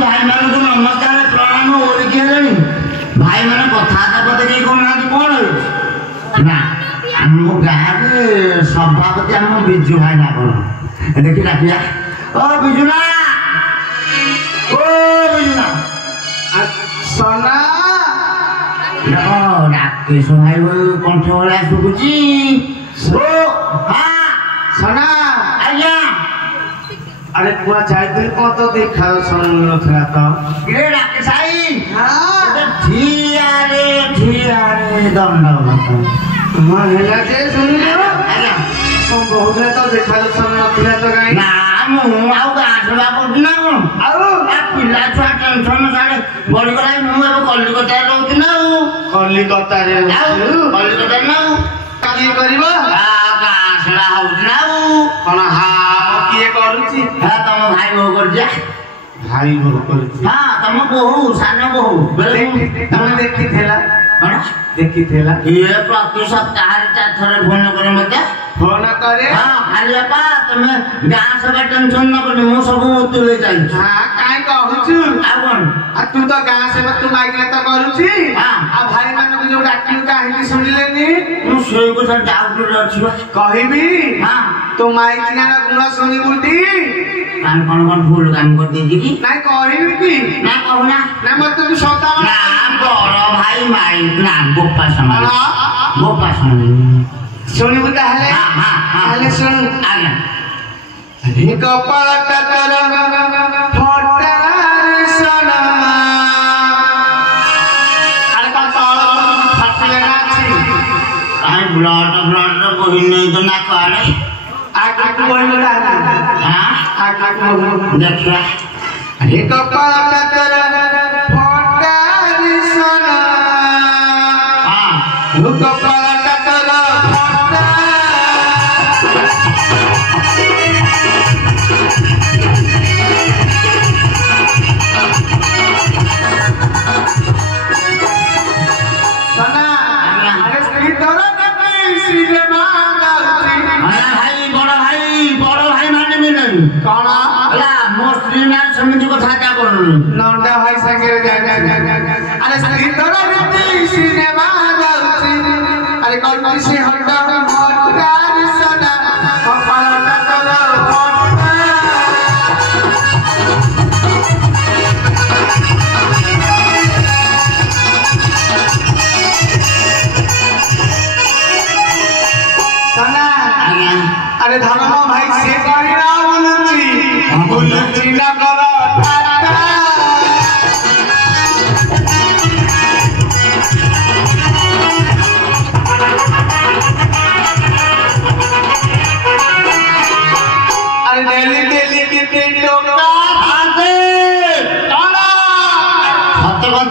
भाई मान को नमस्कार प्रणाम ओळखी हेलेनी भाई माने कथा पते के कोन ना कोन ना हमको गारे सभापति हम बिजू भाई ना कोन देखि राखिया ओ बिजुना सोना देखो राकेश भाई वो कंठे वाला सुकुची ओ हां सोना आया अरे कुआ जाय दिल को तो देखा सुन नथरा तो रे राकेश भाई हां ठिया रे दंड हां हेला जे सुन लो आया तुम बहुत रे तो देखा सुन नथरा तो गाई ना मु आउ गाठवा पडना आउ आ पिला छुआ टेंशन साडे बड़ी गलाई मु अब कलिकता रहउती ना कलिकता रे कलिकता ना की करबो आ गाठला हउती ना कोन हा किए करूची हा तम भाई हो कर जा भाई हो करूची हां तम बहु सानो बहु तुम देखी थेला कौन देखी थेला ये प्रति सप्ताह रे चार थरे फोन करे मते फोन करे हां खाली अपा तमे गां सब टेंशन न करी मु सब तुले जाई हां काई कहूछु आ कोन आ तू तो गां से तू माइक तो करूची हां आ भाई मान को जो डाकियो काहिनी सुनिलेनी मु सोई को सर डाउट रे अछि कहबी हां तो माइक ना गुण सुनी बुटी कान कोन फूल काम कर दे जी नहीं कहबी की ना कहू ना ना मत तू सौदा ना बड़ भाई माई ना गोपा समान गोपा समान सुनी बुटा हले हां हां हां हले सुन आगे रे कपाल टकर फटरार सना अरे का ताळ फटले ना छी आई ब्लड बहिन नहीं तो ना करे आगे तू बोल बुटा हां आगे तू देखिया रे कपाल टकर फटरार सना हां रू कपाल टकर नौटा भाई संगे अरे स्क्रीन सिनेमा अरे कौन से हटा हटार सना कपालटा करो सना अरे धर्म भाई से करी ना बोलुची ना करो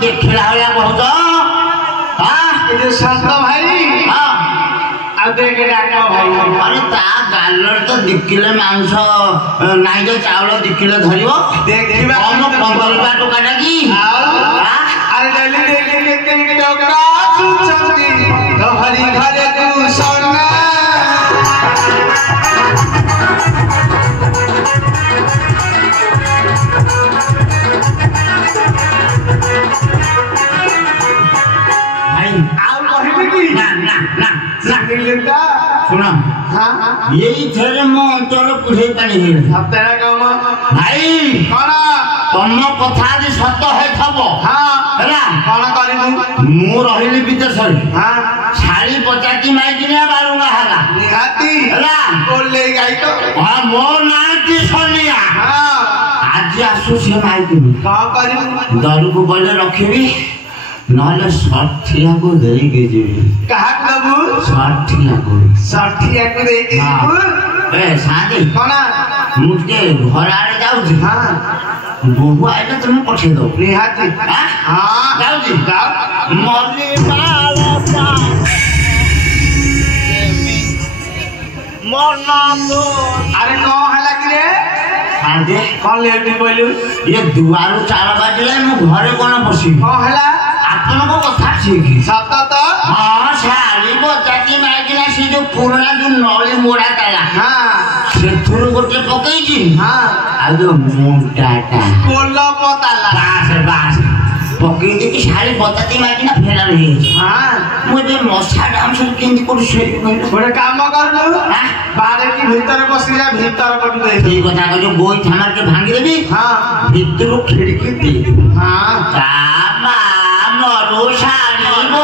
देखला होला बहुत हां ये संत भाई हां आ देखे डाका भाई अरे ता गालर तो दिकिले मांस नाइ जो चावल दिकिले धरिबो देखिबा हम 15 टका की अरे डेली के टका सुचंती तो हरि घरे तू सोना सुना हां यही थेरे मो अंतर पुढे पानी हे हप्तारा गाँव भाई कौन तम कथा जे सत है थबो हां हैला कौन करिबू मु रहिली विदेश हां साड़ी पचाती माइकिना बारुंगा हला निहाती हैला बोल ले गाई तो हां मो ना की सोनिया हां आज आसु से माइकिनी का करिबू दारू को बले रखिबी नाले 60 को देई के जीवी कहा बाबू 60 को 60 को देई के ए शादी कोना मुझके घर आड़े जाऊ छी हां बहु आइले तुम पठे दो निहाती हां जाऊ छी मल्ली मालसा मरना तो अरे को हला कि रे शादी कौन ले भी बोलू ये दुआरो 4 बाजले मु घरे कोन बसी को हला आपनको कथा छी सत तो हां शाली बचाती माइकिना से जो पुराना जो नली मोड़ा ताला हां से थुरु गोटे पकई जी हां आ जो मोटाटा कोलो पताला ଖାଲି ବତାତି ମାରିକିନା ଫେରାର ହେଇଯାଇଛି। ମୁଁ ଏବେ ମଶା ଡାଉନ୍ ସବୁ କେମିତି କରି ଶୋଇବି କହିଲ? ଗୋଟେ କାମ କରୁନୁ ବାହାରିକି ଭିତରେ ବସିଯା ଭିତର ପଟୁ ଦେଇ ସେଇ କଥା କହୁଛ ଗୋଇଠା ମାରିକି ଭାଙ୍ଗିଦେବି ଭିତରୁ ଖିଡ଼ିକି ଦେଇଦେବି। ମରୁ ଶାଣିବ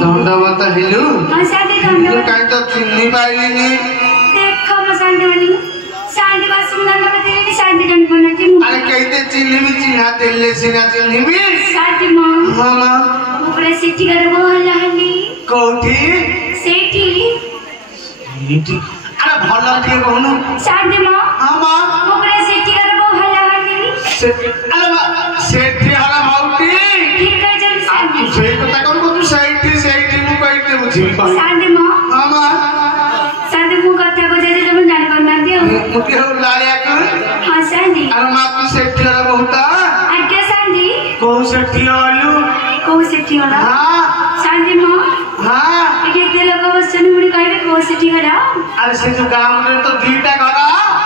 दंडवत हेलु कहीं तो चिन्नी पाइलिनी देखो म शांति वाली शांति वाली दंडवत हेलि शांति जन बनाती अरे कहते चिन्नी भी चिन्हा तेले सिना चिन्नी भी शांति मां मामा ऊपर सेठी कर वो हल्ला हल्ली कोठी सेठी अरे भला के कहनु शांति मां मामा ऊपर सेठी कर वो हल्ला हल्ली अरे सेठी हला भाउटी ठीक है जन शांति सेठी कथा कोन को तू सेठी मु कहते बुझी शांति मां मामा शांति मु कथा को जे तुम जानि पाना दियो मुके हो लाया कर हां शांति अरे मा तू सेठी हला बहुता आज्ञा शांति को सेठी आलू को सेठी होला हां शांति मां हां एके ते लोग बसन मुड़ी कहबे को सेठी करा अरे से जो गांव रे तो दीटा घर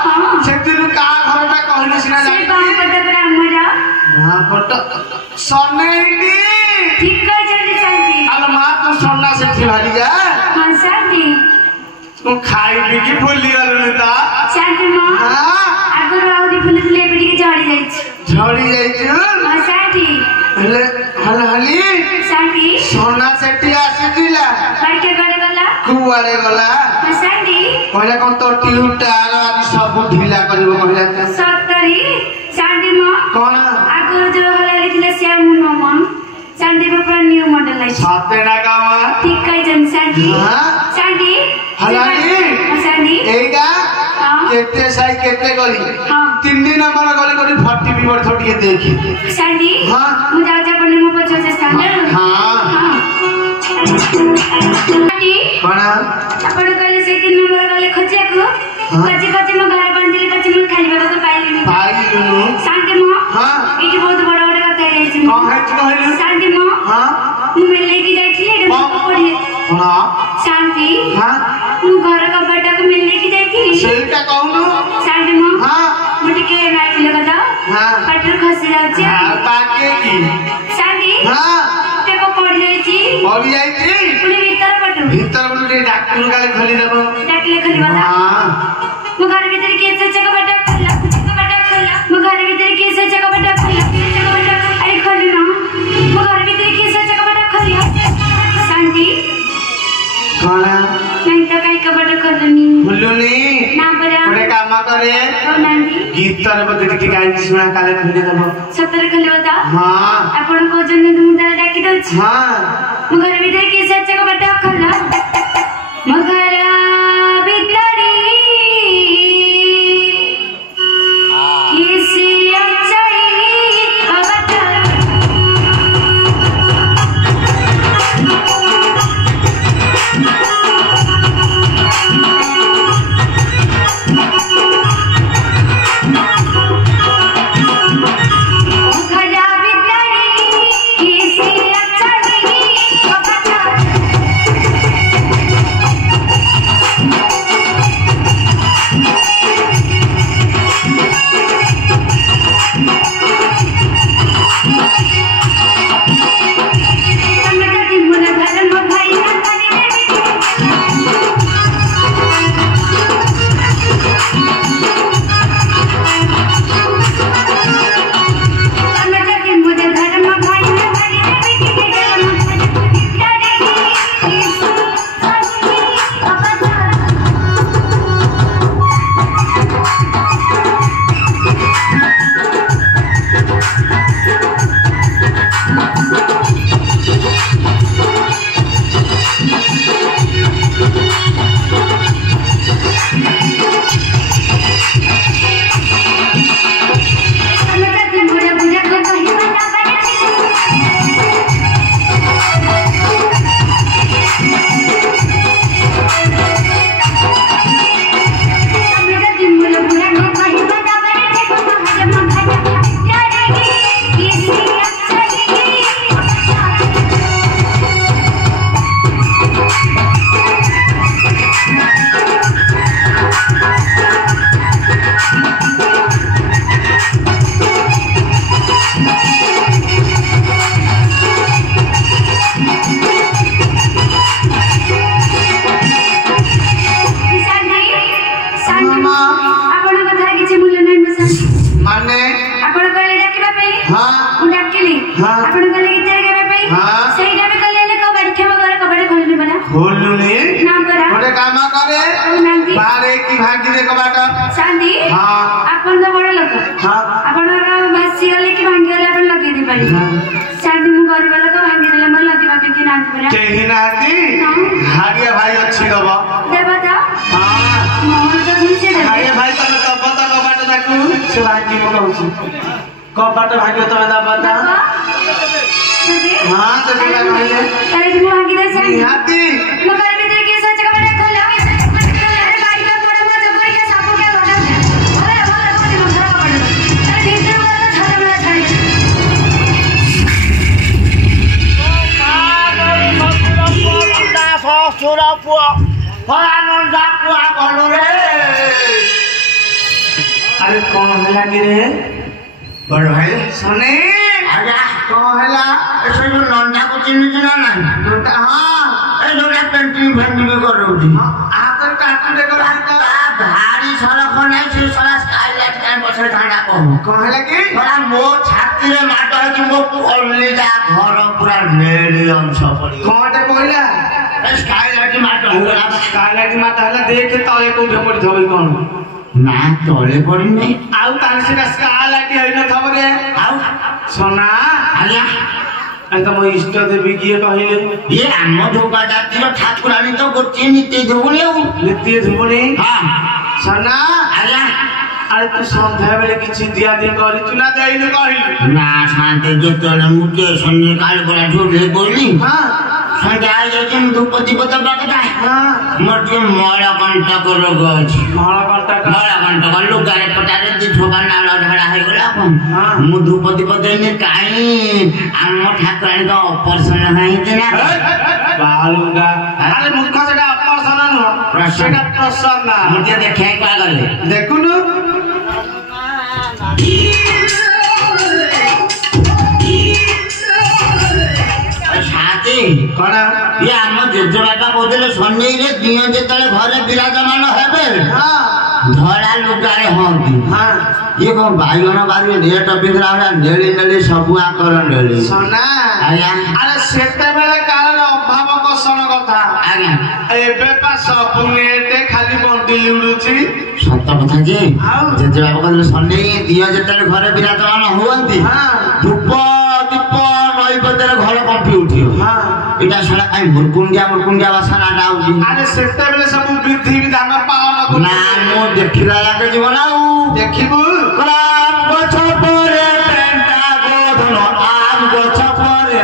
हां सेठी नु का घरटा कहले सिना से बाप पटा पर हमरा हां पट सनेडी ठीक है जल्दी शांति अरे मा तू सोना सेठी भाली जा हां शांति तू खाई पी के भूली गलु ता शांति मां हां आगु राउदी फुल ले पिटी के झड़ी जाई झड़ी जाई हां शांति हले हली शांति सोना सेठी आसीला बाइके गले गला कुआरे गला हां शांति कहले कोन तो टिउटा आदि सब ढीला करबो कहले सत्तरी शांति मां कोन आगु जो हला लिखले श्याम मोमन शांति पर न्यू मॉडल है साते ना गावा ठीक है जन शांति हां शांति हलाली शांति एगा हां केते साई केते गली हां 3 दिन नंबर गली गली 40 भी बड़ थोड़ी के देखी शांति हां मुझे आज पढ़ने में बच्चों से स्टैंडर्ड हां शांति बना अपन कहले से 3 नंबर गले खोजे को खोजे खोजे म घर बांधिले खोजे म खाली बाबा को पाइलिनी पाइलु शांति मां हां इटी बहुत बड़ा बड़ा कथा है जी कौन है कहलु शांति मां हां मु लेके जाइथिले रे को पढ़िए हां शांति हां मु घर का बटा को मैं लेके जाइथिली सेटा कहनु शांति मां हां मुझे के नाइट लगा हां पेट्रोल खसी जाउची हां बाके की शांति हां ते को पढ़ जाइची पड़ी जाईती पुनी भीतर पटो डॉक्टर गाली खोली देबो डाकले खली वाला हां मु घर भीतर के जगह बटा खोला मु घर भीतर के जगह बटा खोला अरे खोली ना मु घर भीतर के जगह बटा खोली शांति कोना नहीं तो काई का बटा खोलनी भुलुनी ना परा बड़े काम करे तो नांदी गीत तर बदे के गाई सुना काले खोली देबो सतर खोली होता हां अपन को जन तुम दाल डाकी दो हां मु घर भीतर के जगह बटा खोला मु घर भीतरी किसी अच्छाई बता ମା ଆପଣ କଥାରେ କିଛି ମୂଲ୍ୟ ନାହିଁ ମୋ ଶାନ୍ତି। ମାନେ ଆପଣ କହିଲେ ଡାକିବା ପାଇଁ ହଁ ମୁଁ ଡାକିଲି। ହଁ। ଆପଣ କହିଲେ ଗୀତରେ ଗାଇବା ପାଇଁ ହଁ। ସେଇଟା ବି କହିଲେ ହେଲେ କବାଡି କ୍ଷମ ଘର କବାଡି ଖୋଲିନି ପରା ଖୋଲୁନି ନା ପରା ଗୋଟେ କାମ କରେ କହୁନାହାନ୍ତି ବାହାରେ କି ଭାଙ୍ଗି ଦେ କବାଟ ଶାନ୍ତି ହଁ ଆପଣ ତ ବଡ ଲୋକ ହଁ ଆପଣଙ୍କର ଭାସିଗଲେ କି ଭାଙ୍ଗିଗଲେ ଆପଣ ଲଗେଇ ଦେଇପାରିବେ। ଶାନ୍ତି ମୁଁ ଗରିବ ଲୋକ ଭାଙ୍ଗିଦେଲେ ମୋର ଲଗେଇବା ପାଇଁ କେହି ନାହାନ୍ତି ପରା। କେହି ନାହାନ୍ତି ହାରିଆ ଭାଇ ଅଛି ଦବ ଦେବ ତ ହଁ ମୋର ତ ଶୁଣିছে ଦେବେ। ହାରିଆ ଭାଇ ତମେ ଦବ ତ କବାଟ ତାକୁ ସେ ଭାଙ୍ଗି ପକାଉଛି କବାଟ ଭାଙ୍ଗିବ ତମେ ଦବ ତ ଦେବ? ଦେବେ? ହଁ ଦେବେ ନା କହିଲେ ତାହେଲେ ମୁଁ ଭାଙ୍ଗିଦେବି ଶାନ୍ତି। ନିହାତି ମୋ ଘର ଭିତରେ କିଏ ଶୌଚ କବାଟ ଖୋଲା? ଆରେ ବାଇକ ପଡ ମୋ ଜବରିକା ସାପ କେ ଲଗା। ଆରେ ଭଲ କୋଠି ମୋ ଘର କବାଟ। ଆରେ ଭିତରେ ମୋର ତ ଛାଡ ନା ଛାଡି। ଶ୍ୱଶୁର ପୁଅ ଫଳାନନ୍ଦା ପୁଅ ଭଲ ରେ ଆରେ କଣ ହେଲା କି ରେ ବଡ ଭାଇ ଶୁଣି ଆଜ୍ଞା କଣ ହେଲା ଏ ସେ ଯୋଉ ନଣ୍ଡାକୁ ଚିହ୍ନିଛୁ ନା ନାହିଁ ହଁ ଏ ଯୋଉଟା ପେଣ୍ଟିଂ ଫେଣ୍ଟିଂ କରଉଛି ହାତରେ କାଟୁଟେ କରି ତା ଭାରି ସଳଖ ନାହିଁ ସେ ସଳା ସ୍କାଇଲାଇଟ୍ କାଇଁ ପଛରେ ଠାଣ୍ଡା କହୁ କଣ ହେଲା କି ସଳା ମୋ ଛାତିରେ ମାଡ଼ ହେଇକି ମୋ କଲିଜା ଘର ପୁରା ନେଳି ଅଂଶ ପଡିବ କଣଟେ କହିଲା ସ୍କାଇଲାଇଟ୍ ମାଡ଼ ହେଇଗଲା ସ୍କାଇଲାଇଟ୍ ମାଟା ହେଲା ଦେଖେ ତଳେ କୋଉଠି ପଡିଥିବ କଣ ନା ତଳେ ପଡିନି ଆଉ ତାହେଲେ ସେଟା ସ୍କାଇଲାଇଟ୍ ହେଇନଥିବ ରେ ଆଉ সোনা ଆଜ୍ଞା ଆଜି ତମ ଇଷ୍ଟ ଦେବୀ କିଏ କହିଲେ ଇଏ ଆମ ଧୋବା ଜାତିର ଠାକୁରାଣୀ ତ ଗୋଟିଏ ନୀତି ଧୁବୁଣି ଆଉ ନିତ୍ୟ ଧୁବୁଣି ହଁ সোনা ଆଜ୍ଞା ଆରେ ତୁ ସନ୍ଧ୍ୟା ବେଳେ କିଛି ଦିଆଦି କରିଛୁ ନା ଦେଇନୁ କହିଲୁ ନା ଶାନ୍ତି ଯେତେବେଳେ ମୁଁ ଷ୍ଟେସନରେ କାଳି ପଡା ଝୁଲି ପଡିଲି ହଁ ସନ୍ଧ୍ୟା ହେଇଯାଉଛି ମୁଁ ଧୂପ ଦୀପ ଦେବା କଥା ମୋର ଟିକେ ମଳକଣ୍ଟକ ରୋଗ ଅଛି ମଳକଣ୍ଟକ ଲୁଗାରେ ପଟାରେ ଦି ଠୋପା ନାଳ ଝାଡା ହେଇଗଲା ମୁଁ ଧୂପ ଦୀପ ଦେଇନି କାହିଁ ଆମ ଠାକୁରାଣୀ ତ ଅପରେସନ ହେଇଛି ନା ବାଳୁଙ୍ଗା ଆରେ ମୂର୍ଖ ସେଟା ଅପରେସନ ନୁହଁ ସେଟା ପ୍ରସନ୍ନ ମୁଁ ଟିକେ ଦେଖେ କୁଆ ଗଲେ ଦେଖୁନୁ ଶାନ୍ତି କଣ ଇଏ ଆମ ଜେଜେବାପା କହୁଥିଲେ ଶନିରେ ଦିଅ ଯେତେବେଳେ ଘରେ ବିରାଜମାନ ହେବେ ଧଳା ଲୁଗାରେ ହୁଅନ୍ତି ଇଏ କଣ ବାଇଗଣ ବାରି ରେଟ ପିନ୍ଧିଲା ଭଳିଆ ନେଳି ନେଳି ସବୁ ଆଙ୍କର ନେଳି সোনা ଆଜ୍ଞା ଆରେ ସେତେବେଳେ କାଳର ଅଭାବ କଷଣ କଥା ଆଜ୍ଞା ଏବେ ପା ସବୁ ନେଟେ ଖାଲି ବଣ୍ଡିଲି ଉଡୁଛି ସତ କଥା ଯେ ଆଉ? ଜେଜେବାପା କହୁଥିଲେ ଶନି ଦିଅ ଯେତେବେଳେ ଘରେ ବିରାଜମାନ ହୁଅନ୍ତି ଧୂପ ଦୀପ ନୈବେଦ୍ୟରେ ଘର କମ୍ପି ଉଠିବ ଏଇଟା ସେଟା କାଇଁ ମୁରକୁଣ୍ଡିଆ ବାସନାଟା ଆଉଛି ଆରେ ସେତେବେଳେ ସବୁ ବିଧି ବିଧାନ ପାଳନ ନା ମୁଁ ଦେଖିଲା ଯାକେ ଯିବ ନା ଆଉ ଦେଖିବୁ ଗଛ ପରେ ପେଣ୍ଟା ଗୋଧନ ଆম ଗଛ ପରେ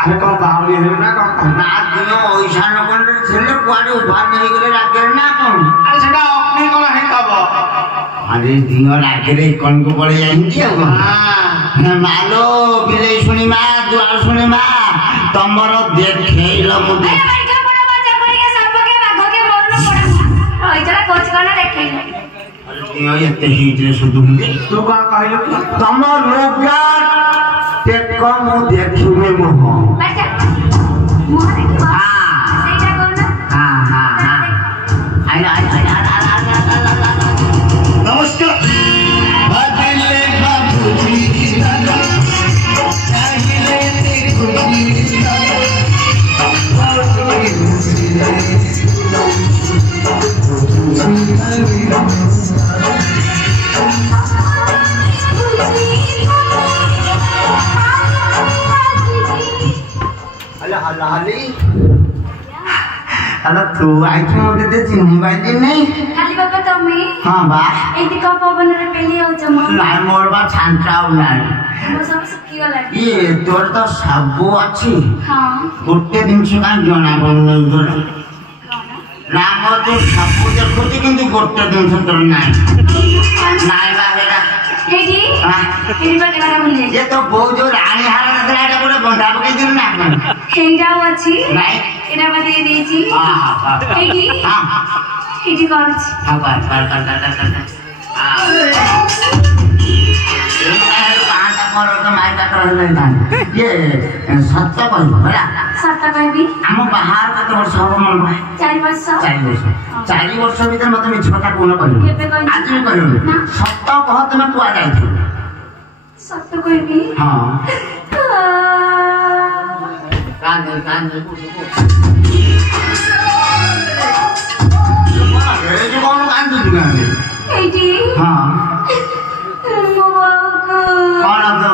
আরে কোন বাউলি হলো না কোন না দিন ওইসা নকলে ছেলে কুয়াড়ে উদ্ধার নেই গেলে রাগের না কোন আরে সেটা অগ্নি কোন হইতাব আরে দিন রাগের কনকো পড়ে যাইছি ଆଉ মালো বিলেই শুনি মা দুয়ার শুনি মা তমর দেখেইল মু আরে বাইক পড়া বাজা পড়িকে সাপকে বাঘকে মরন পড়া ওইটা কোচ কোনা দেখাইলো দিন এতে হিটরে শুধু তু কোন কহিলু তম লোকা টেক মু দেখিবে মোহ বাজা মুহ দেখিবা হ্যাঁ সেইটা কোন হ্যাঁ আই নমস্কার ভাবিলে বাবুজি দাদা চাহিলে দেখুজি দাদা हेलो तू आई तू मुझे चिन्ह पाई नहीं खाली बाबा तमे हां बा एति का पवन रे पेली हो जमा नाइ मोर बा छांटा उनाई मो सब सुखी गला ये तोर तो सब अच्छी हां गोटे दिन से का जणा बन राम तो सब देखुती किंतु गोटे दिन से तोर नाइ नाइ बाहेरा एडी एडी बटे करा बोले ये तो बहु जो रानी हार नथला एटा गोटे बंधा पके दिन ना हेडाओ अछि नाइ एटा बते देछि हां एडी हां एडी करछ हां कर ये सत्य कहू बड़ा सत्य कहबी आम बाहर कत वर्ष हम मन भाई 4 वर्ष भीतर मत मिछ कथा कोन कहू आज भी कहू सत्य कह तुम कुआ जाई सत्य कहबी हां कान ए जो कोन कान तू गान एडी हां कौन तो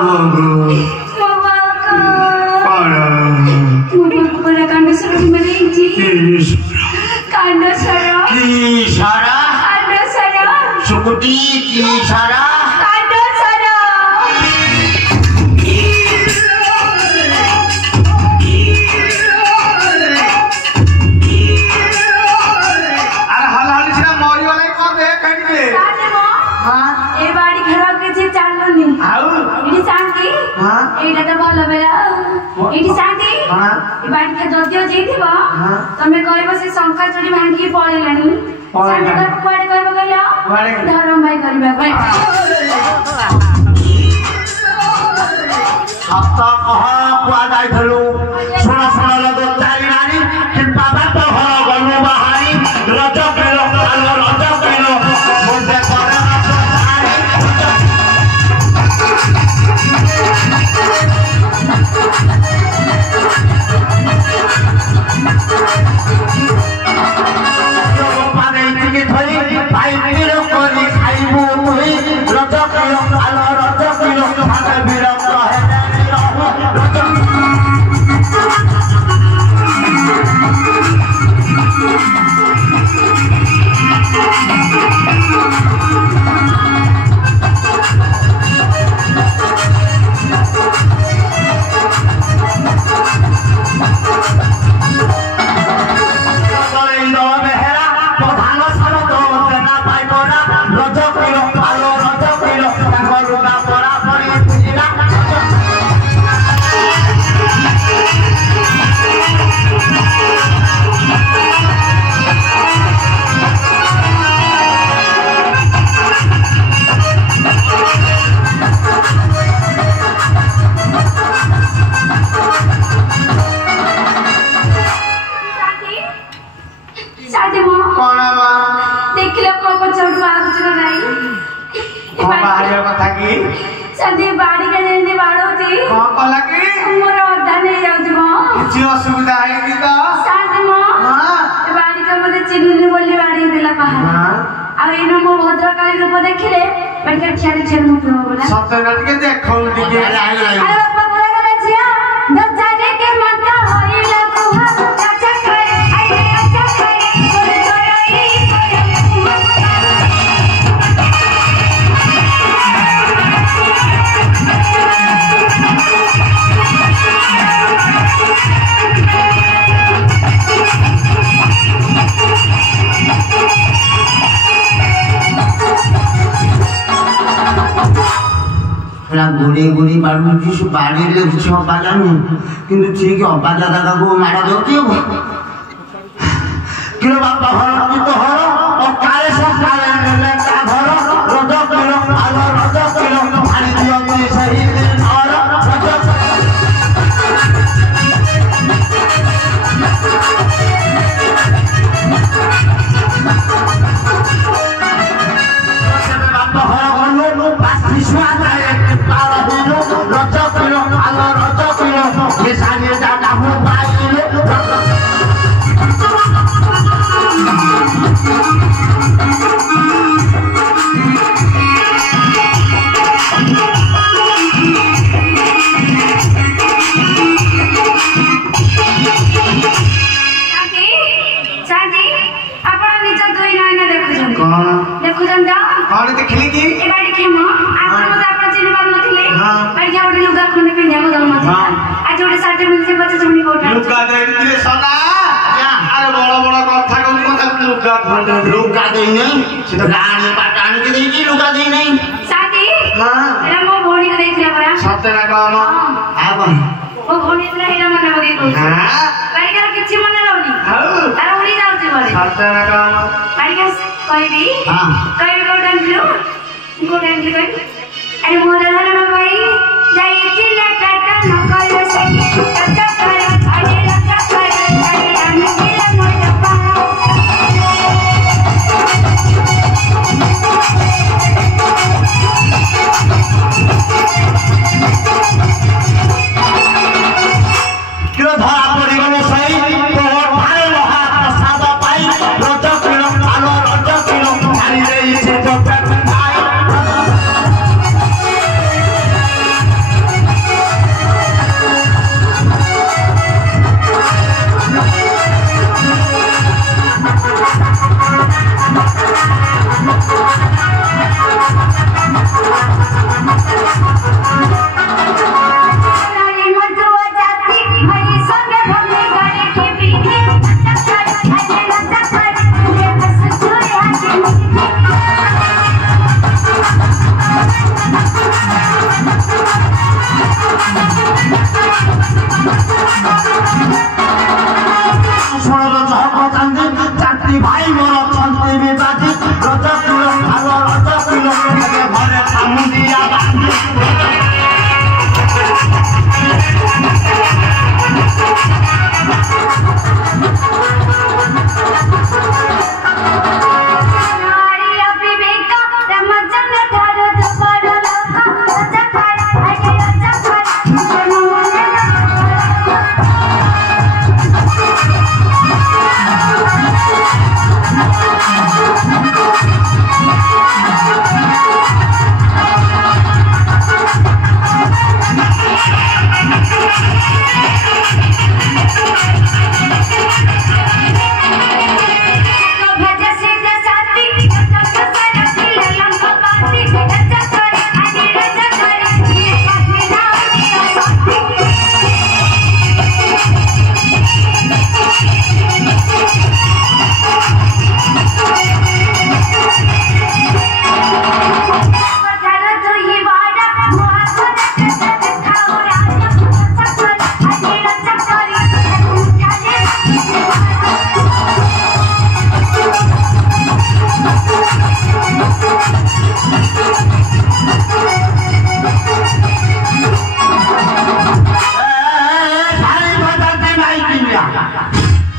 सुकुटी की सारा तमे कहबो से शंका चोरी भांगी पळेलानी साथे कुआडे कहबो कहला धरम भाई करबा भाई सप्ता कह कुआ जाई थलु सोना सोना लगो चारी रानी कि बाबा तो हो गनु बहाई रज केलो रज केलो मुझे करे असुविधा है कि तो शादी मो बाड़ी का मते चिन्हने बोली बाड़ी देला कहा आ एनो मो भद्रकाली रूप देखिले बड़का छाड़ी छाड़ी मुख बोला सत्यनाथ के देखौ दिखे अरे बाबा बोला करे छिया न जाने के मत होइला तुहा अच्छा करे आई अच्छा करे बोले तोरई गोरी गोरी बाड़ू सब बाड़ी ले किसी अबाजा नुह कि ठीक अबाजा दादा को मारा दो क्यों किलो बापा हर तो हर और काले सब काले ने का घर रज किलो आलो रज किलो पानी दियो के सही दिन और रज बापा हर गनो पास विश्वास ଗୋଟେ ଶାଢ଼ୀ ମିଳିଛି 50 ମିନିଟ୍ କୋଉଟା ଲୁଗା ଦେଇଥିଲେ ସନା ଆରେ ବଡ ବଡ କଥା କହୁନି କଥା ଲୁଗା ଖଣ୍ଡେ ଲୁଗା ଦେଇନି ସେ ତ ଗାଁରେ ପାଟ ଆଣିକି ଦେଇଛି ଲୁଗା ଦେଇନି ଶାଢ଼ୀ ହଁ ଏଟା ମୋ ଭଉଣୀକୁ ଦେଇଥିଲା ପରା ସତେ ନା କଣ ଆଉ କଣ ମୋ ଭଉଣୀ ଥିଲା ହେଇଟା ମନେ ପକେଇ କହୁଛି ବାଳିକାର କିଛି ମନେ ରହୁନି ତାର ଉଡି ଯାଉଛି ଘରେ ସତେ ନା କଣ ବାଳିକା କହିବି ହଁ କହିବି କୋଉଟା ଆଣିଥିଲୁ କୋଉଟା ଆଣିଥିଲି କହିବି ଆରେ ମୋର ଧରଣ ଭାଇ ଯାଇଥିଲା ଟାଟା ନକଲ ସେଠି ଟାଟା କର ଆରେ ଟାଟା କର ଆରେ ଆମେ ଥିଲା ମୋର ପାହା କିଲୋ ଧରା ପଡ଼ିଗଲେ ସେଇ ତୋର ଭାଇ ମହା ପ୍ରସାଦ ପାଇ ରଜ କିଲୋ ଆଲୋ ରଜ କିଲୋ ଛାଡ଼ି ଦେଇଛି ତ ପେଟ ଖାଇ भाई मोर छंती भी बाजी रज किलो भालो रज किलो घरे सामुंदिया बांधी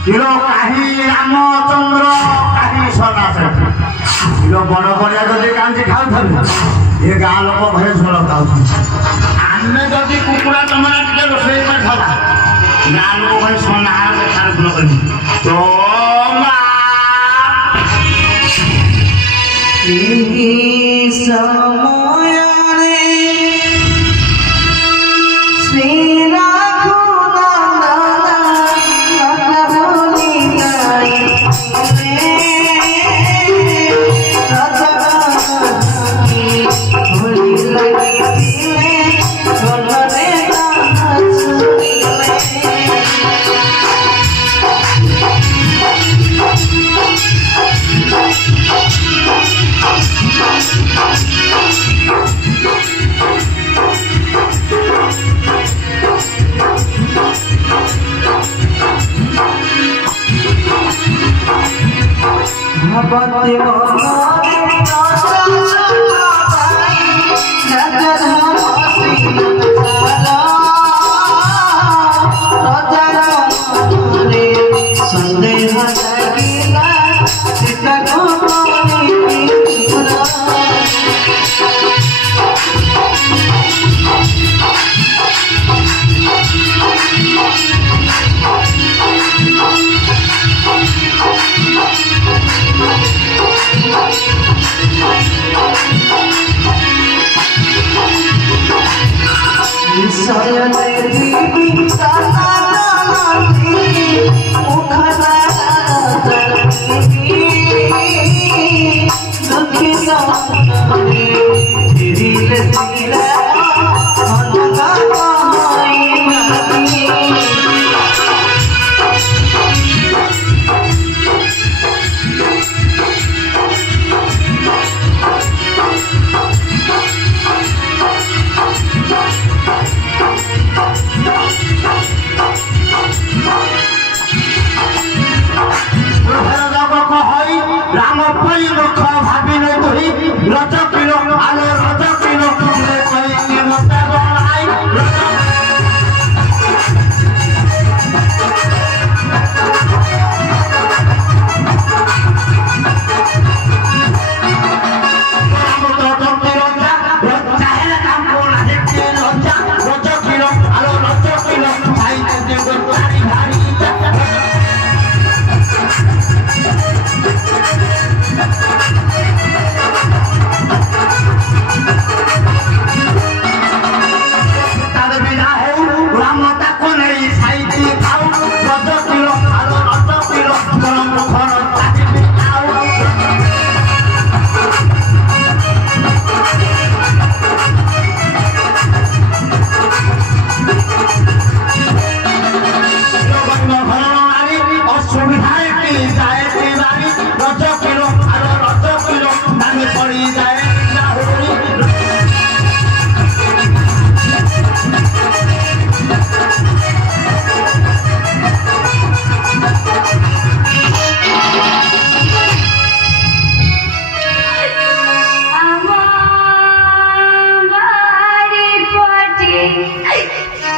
किलो काही रामचंद्र काही सदाशेव किलो बड़ बड़िया जदि कांची खाऊ ये गाँ लोक घरे झोल खाऊ आमे जदि कुकुड़ा टमाटा टिके रोषेई कर खावा गाँ लोक घरे सोनार देखार फुल कर तो समय धीरे धीरे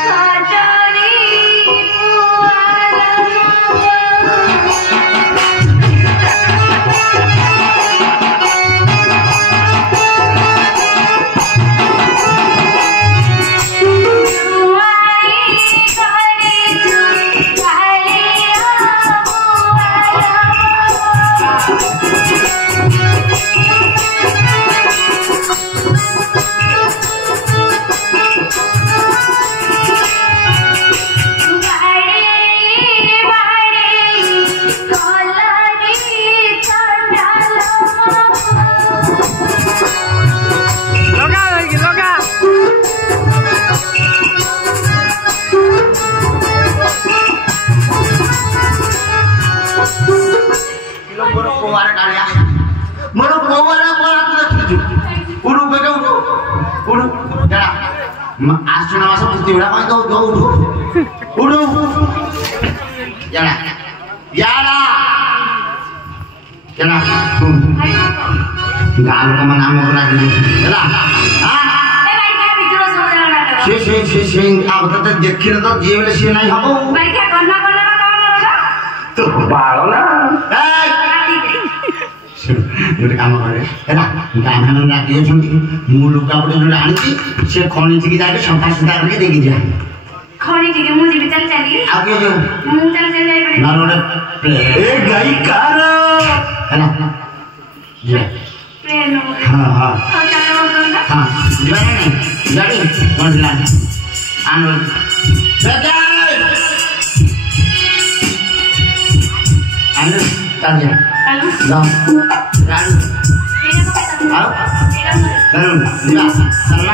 ଛାଟରି आश्चर्य मास पुष्टि उड़ा कोई तो उठो उठो यारा यारा यारा गाल का नाम बना दे यारा हां ए भाई क्या बिजरो समझ ना से अब तो देखिन तो जीवन से नहीं हबो भाई क्या करना काम होगा तो बालो ना ଗୋଟେ କାମ କରେ ହେଲା ଗାଁମାନେ ରାତି ଅଛନ୍ତି ମୁଁ ଲୁଗାପଟା ଯୋଉଟା ଆଣିଛି ସେ ଖଣିଚିକି ଯାଇକି ସଫା ସୁଧା କରିକି ଦେଇକି ଯା ଖଣି ଟିକେ ମୁଁ ଯିବି ଚାଲି ଚାଲି ଆଉ କିଏ ଯିବ ମୁଁ ଚାଲି ଚାଲି ଯାଇପାରିବି ନା ଗୋଟେ ଏ ଗାଈ କାର ହେଲା ଯିବା ପ୍ଲେନ୍ ହଁ ହଁ ଆଉ ଚାଲ ବୋଲୁନା ହଁ ଯିବା ନା ନାହିଁ ଗାଡ଼ି ପହଞ୍ଚିଲା ଆନ ଆନ ଚାଲ ଯା ଚାଲୁ ଯାଅ ଏଇଟା ଆଉ ଏଇଟା ଯିବା ଚାଲ